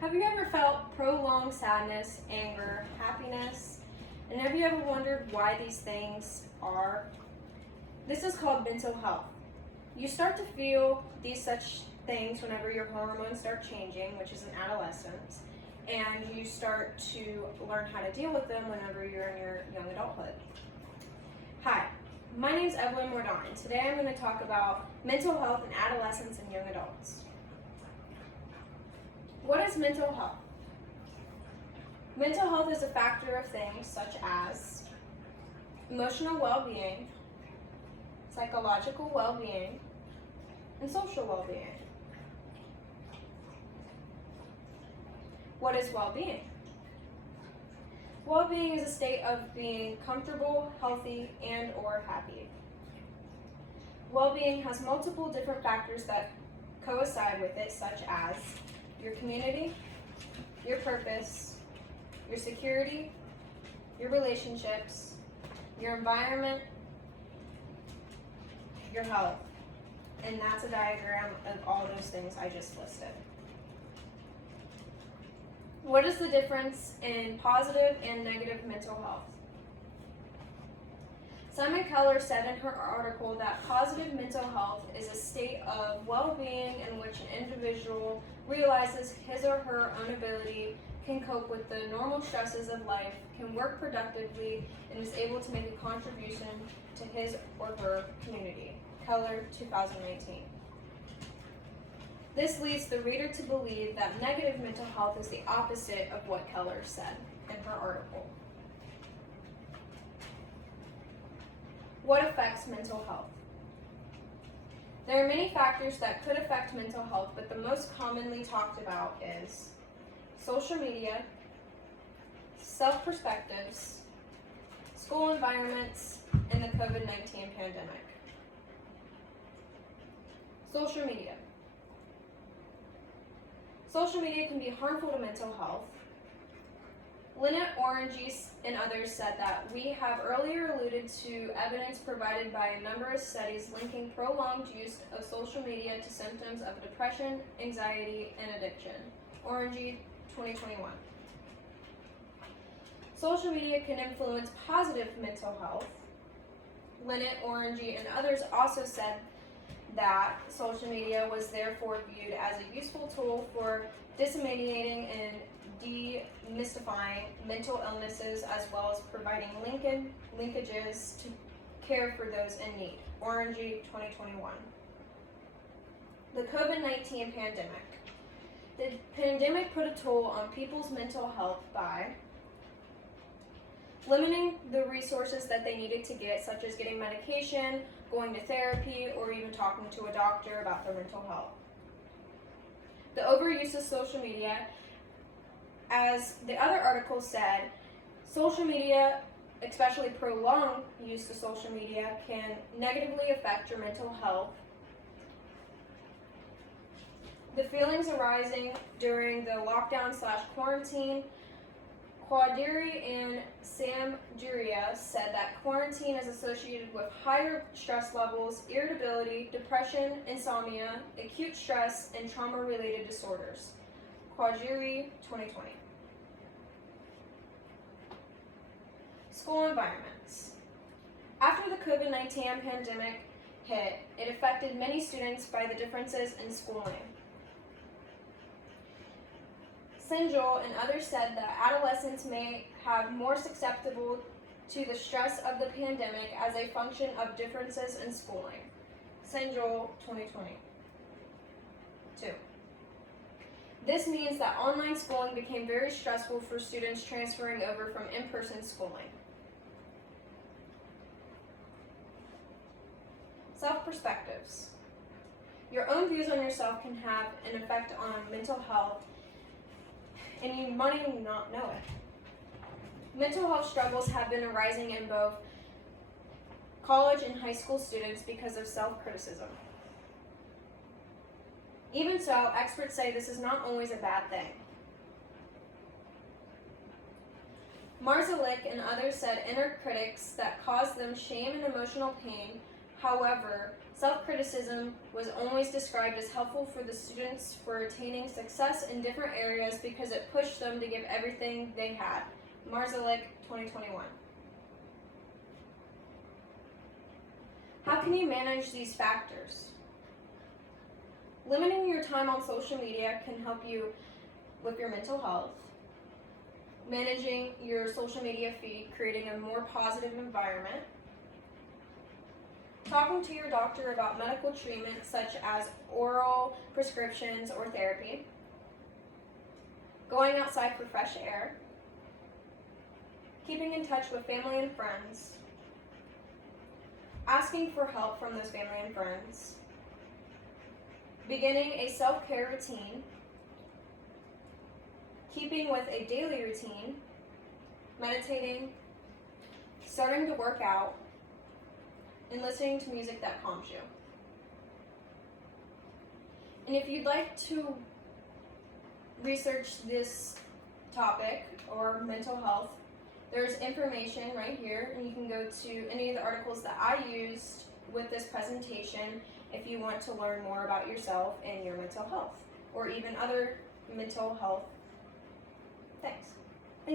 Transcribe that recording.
Have you ever felt prolonged sadness, anger, happiness? And have you ever wondered why these things are? This is called mental health. You start to feel these such things whenever your hormones start changing, which is in adolescence, and you start to learn how to deal with them whenever you're in your young adulthood. Hi, my name is Evelyn Mordaunt, and today I'm going to talk about mental health in adolescents and young adults. What is mental health? Mental health is a factor of things such as emotional well-being, psychological well-being, and social well-being. What is well-being? Well-being is a state of being comfortable, healthy, and or happy. Well-being has multiple different factors that coincide with it, such as your community, your purpose, your security, your relationships, your environment, your health. And that's a diagram of all those things I just listed. What is the difference in positive and negative mental health? Simon Keller said in her article that positive mental health is a state of well-being in which an individual realizes his or her own ability, can cope with the normal stresses of life, can work productively, and is able to make a contribution to his or her community. Keller, 2019. This leads the reader to believe that negative mental health is the opposite of what Keller said in her article. What affects mental health? There are many factors that could affect mental health, but the most commonly talked about is social media, self-perspectives, school environments, and the COVID-19 pandemic. Social media. Social media can be harmful to mental health. Lynette Orange and others said that we have earlier alluded to evidence provided by a number of studies linking prolonged use of social media to symptoms of depression, anxiety, and addiction. Orange, 2021. Social media can influence positive mental health. Lynette Orange and others also said that social media was therefore viewed as a useful tool for disseminating and demystifying mental illnesses, as well as providing linkages to care for those in need. Orange, 2021. The COVID-19 pandemic. The pandemic put a toll on people's mental health by limiting the resources that they needed to get, such as getting medication, going to therapy, or even talking to a doctor about their mental health. The overuse of social media. As the other article said, social media, especially prolonged use of social media, can negatively affect your mental health. The feelings arising during the lockdown/quarantine. Quadiri and Samduria said that quarantine is associated with higher stress levels, irritability, depression, insomnia, acute stress, and trauma-related disorders. Quadiri, 2020. School environments. After the COVID-19 pandemic hit, it affected many students by the differences in schooling. Sinjol and others said that adolescents may have more susceptible to the stress of the pandemic as a function of differences in schooling. Sinjol, 2020. 2. This means that online schooling became very stressful for students transferring over from in-person schooling. Self-perspectives. Your own views on yourself can have an effect on mental health, and you might even not know it. Mental health struggles have been arising in both college and high school students because of self-criticism. Even so, experts say this is not always a bad thing. Marzalik and others said inner critics that cause them shame and emotional pain However, self-criticism was always described as helpful for the students for attaining success in different areas because it pushed them to give everything they had. Marszalek, 2021. How can you manage these factors? Limiting your time on social media can help you with your mental health. Managing your social media feed, creating a more positive environment. Talking to your doctor about medical treatment such as oral prescriptions or therapy. Going outside for fresh air. Keeping in touch with family and friends. Asking for help from those family and friends. Beginning a self-care routine. Keeping with a daily routine. Meditating. Starting to work out. And listening to music that calms you. And if you'd like to research this topic or mental health, there's information right here, and you can go to any of the articles that I used with this presentation if you want to learn more about yourself and your mental health, or even other mental health things.